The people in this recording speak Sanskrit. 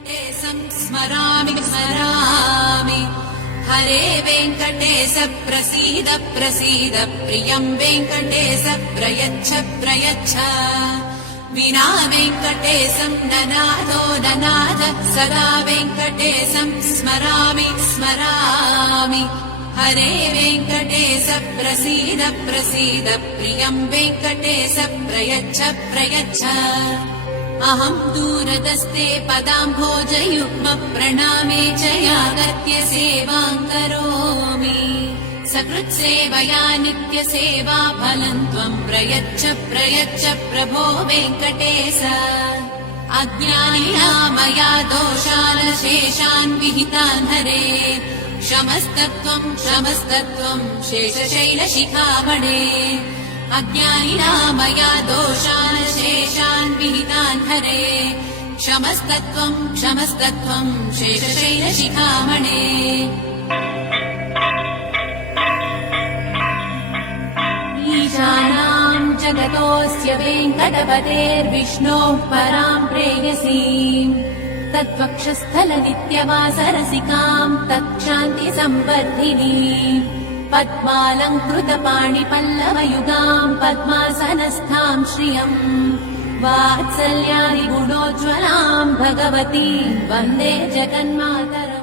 वेङ्कटेशं स्मरामि स्मरामि हरे वेङ्कटेश प्रसीद प्रसीद प्रियं वेङ्कटेश प्रयच्छ प्रयच्छ विना वेङ्कटेशं ननादो ननाद सदा वेङ्कटेशं स्मरामि स्मरामि हरे वेङ्कटेश प्रसीद प्रसीद प्रियं वेङ्कटेश प्रयच्छ प्रयच्छ अहं दूरदस्ते पदाम्भोजयुग्म प्रणामे च यागत्य सेवां करोमि सकृत्सेवया नित्यसेवा फलं त्वं प्रयच्छ प्रयच्छ प्रभो वेङ्कटेश अज्ञानिना मया दोषान् शेषान् विहितान् हरे क्षमस्तत्त्वं शेषशैलशिखामणे अज्ञानिना मया दोषान् शेषान् विहितान् हरे क्षमस्तत्त्वं शेषशैलशिखामणे ईशानां जगतोऽस्य वेङ्कटपतेर्विष्णोः परां प्रेयसीम् तद्वक्षस्थलनित्यवासरसिकाम् तत्क्षान्तिसंवर्धिनीम् पद्मालङ्कृतपाणिपल्लवयुगाम् पद्मासनस्थाम् श्रियम् वात्सल्यादिगुणोज्ज्वलाम् भगवतीम् वन्दे जगन्मातरम्।